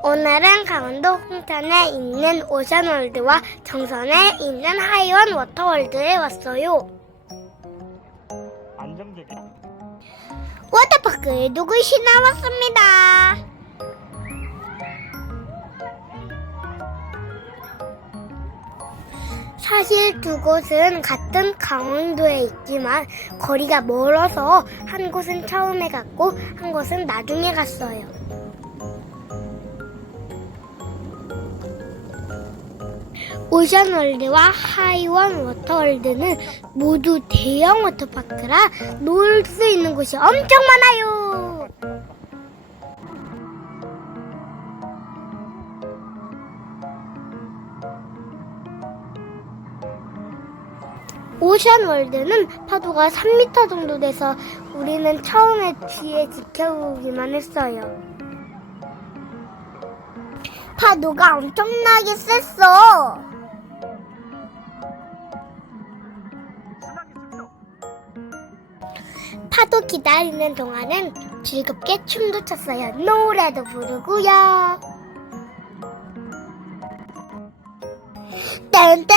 오늘은 강원도 홍천에 있는 오션월드와 정선에 있는 하이원 워터월드에 왔어요. 안정적인 워터파크에 누구시 나왔습니다. 사실 두 곳은 같은 강원도에 있지만 거리가 멀어서 한 곳은 처음에 갔고 한 곳은 나중에 갔어요. 오션월드와 하이원 워터월드는 모두 대형 워터파크라 놀 수 있는 곳이 엄청 많아요. 오션월드는 파도가 3m 정도 돼서 우리는 처음에 뒤에 지켜보기만 했어요. 파도가 엄청나게 셌어. 파도 기다리는 동안은 즐겁게 춤도 췄어요. 노래도 부르고요. 댄댄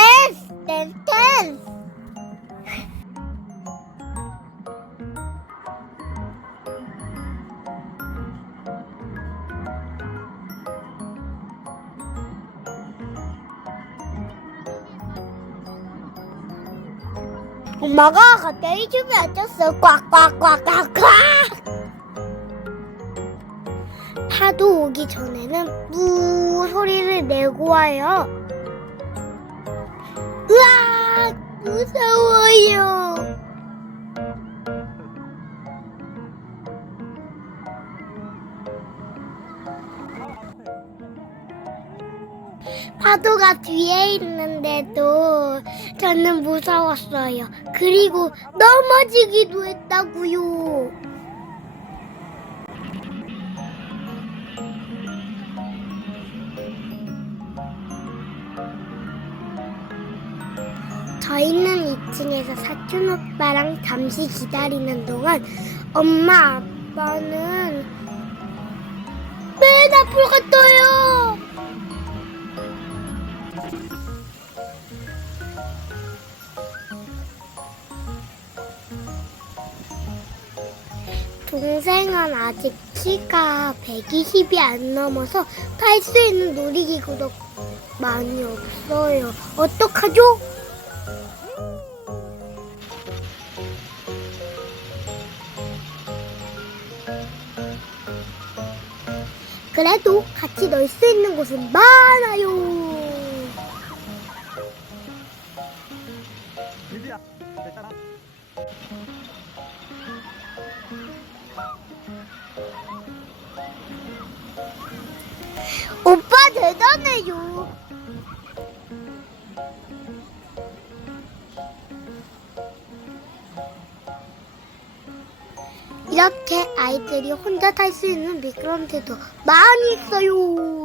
엄마가 갑자기 춤이 앉았어. 꽉꽉꽉꽉꽉. 파도 오기 전에는 무 소리를 내고 와요. 으아 무서워요. 파도가 뒤에 있는 데도 저는 무서웠어요. 그리고 넘어지기도 했다고요. 저희는 2층에서 사촌 오빠랑 잠시 기다리는 동안 엄마 아빠는 맨 앞으로 갔어요. 동생은 아직 키가 120이 안 넘어서 탈 수 있는 놀이기구도 많이 없어요. 어떡하죠? 그래도 같이 놀 수 있는 곳은 많아요. 오빠 대단해요. 이렇게 아이들이 혼자 탈 수 있는 미끄럼틀도 많이 있어요.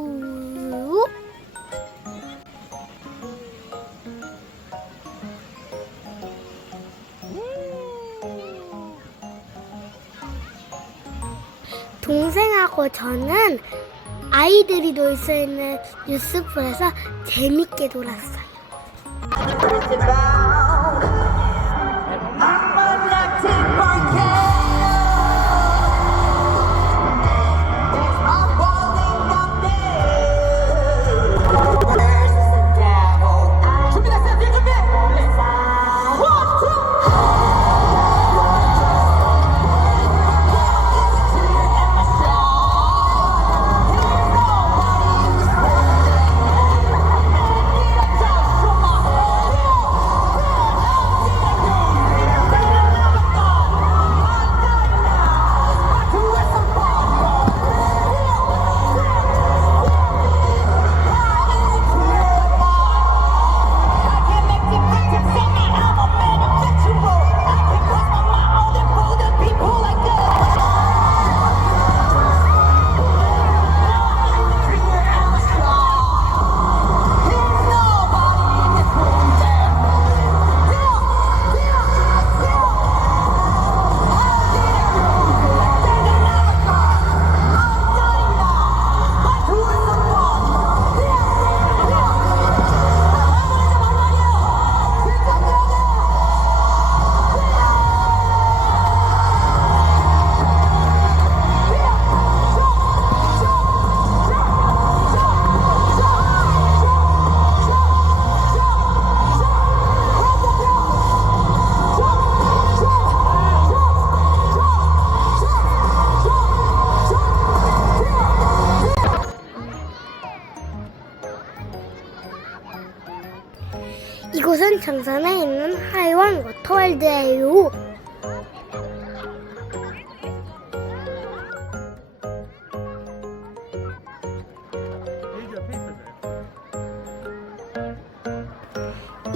동생하고 저는 아이들이 놀 수 있는 뉴스풀에서 재밌게 놀았어요.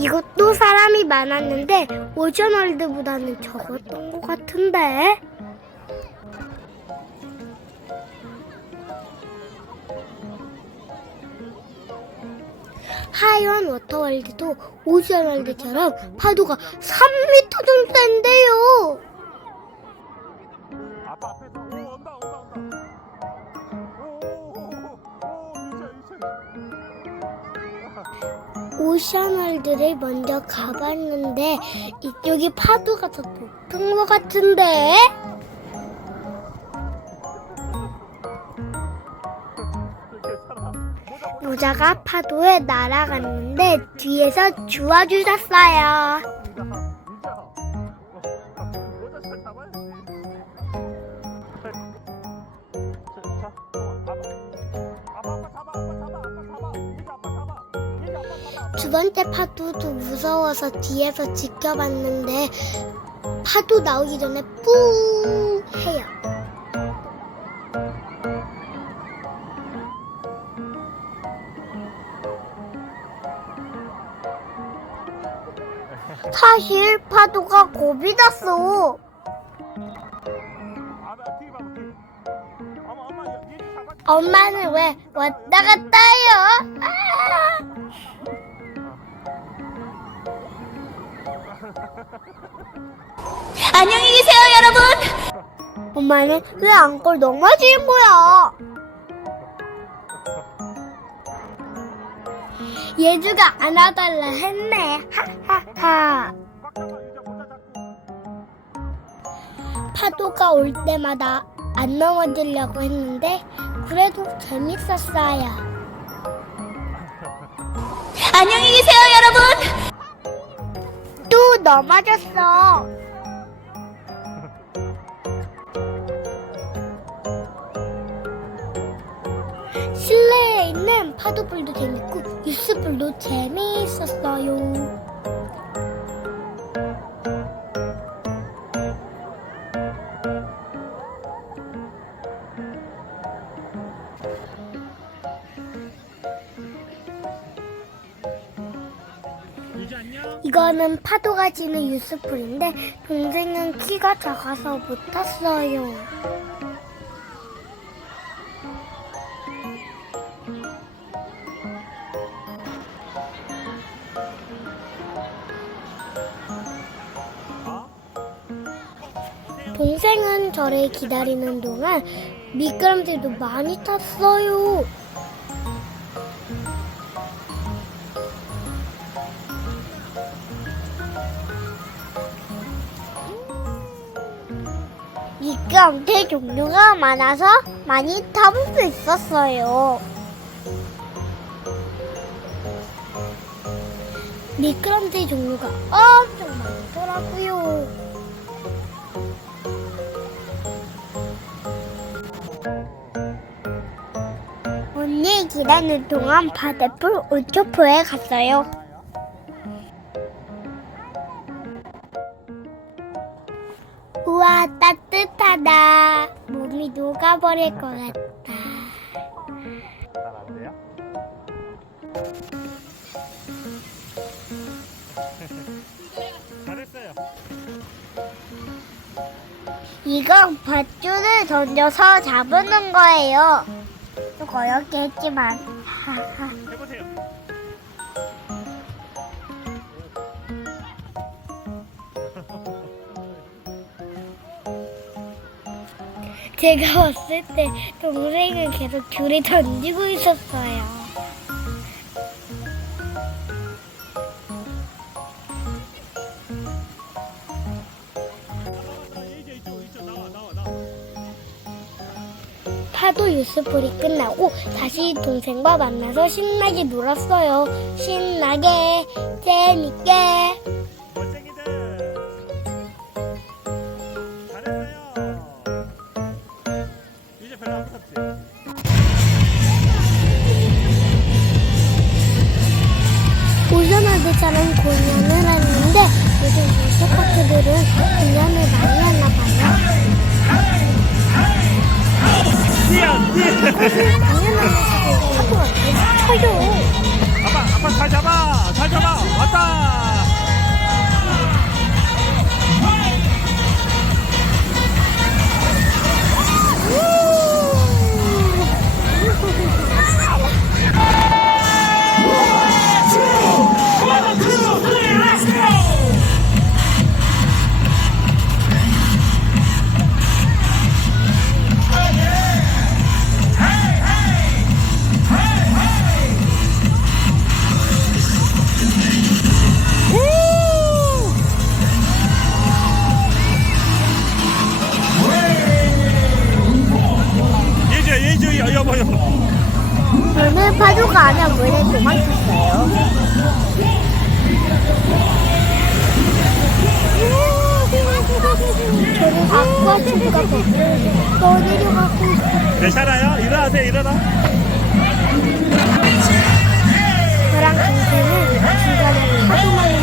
이것도 사람이 많았는데 오션월드보다는 적었던 것 같은데. 하이원 워터월드도 오션월드처럼 파도가 3m 정도 된대요. 오션월드를 먼저 가봤는데 이쪽이 파도가 더 높은 것 같은데. 모자가 파도에 날아갔는데 뒤에서 주워주셨어요. 두 번째 파도도 무서워서 뒤에서 지켜봤는데 파도 나오기 전에 뿌 해요. 사실 파도가 겁이 났어. 엄마는 왜 왔다 갔다 해요? 아! 안녕히 계세요, 여러분. 엄마는 왜 안골 넘어지는 거야? 예주가 안아달라 했네. 하하하. 파도가 올 때마다 안 넘어지려고 했는데 그래도 재밌었어요. 안녕히 계세요, 여러분. 또 넘어졌어. 실내에 있는 파도불도 재밌고 뉴스불도 재미있었어요. 이거는 파도가 지는 유스풀인데 동생은 키가 작아서 못 탔어요. 어? 동생은 저를 기다리는 동안 미끄럼틀도 많이 탔어요. 미끄럼틀 종류가 많아서 많이 타볼 수 있었어요. 미끄럼틀 종류가 엄청 많더라고요. 언니 기다리는 동안 바다풀 우초포에 갔어요. 우와 따뜻하다. 몸이 녹아버릴 것 같다. 돼요? 잘했어요. 이건 밧줄을 던져서 잡는 거예요. 좀 어렵게 했지만. 해보세요. 제가 왔을 때 동생은 계속 줄을 던지고 있었어요. 파도 유스풀이 끝나고 다시 동생과 만나서 신나게 놀았어요. 신나게, 재밌게. Yeah. 똑같아. 너 내려가고 싶어. 괜찮아요? 일어나세요, 일어나. 저랑 동생은 중간에 하도 많이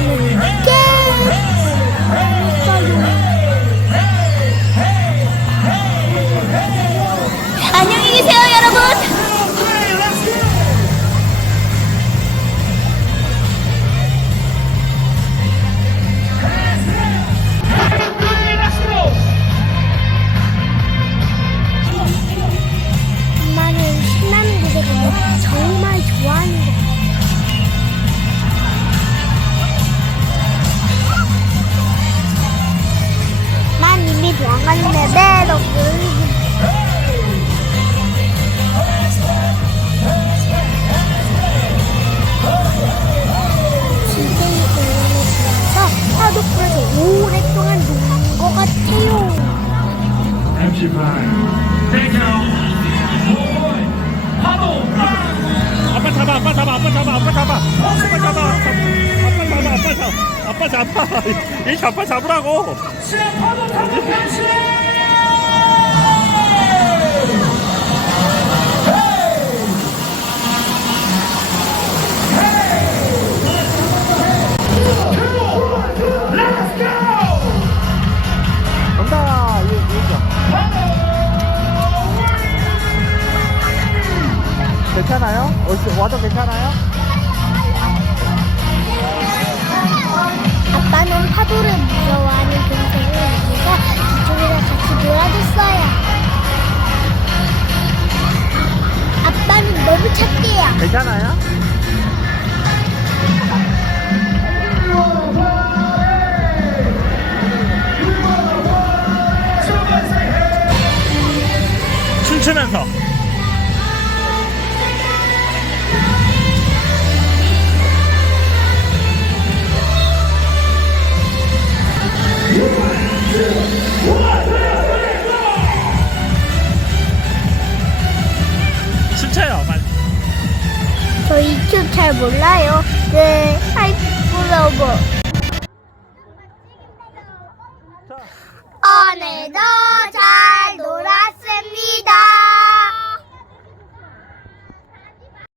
잡아 잡아. 이 잡아 잡으라고. 괜찮아요? 对，太酷了不？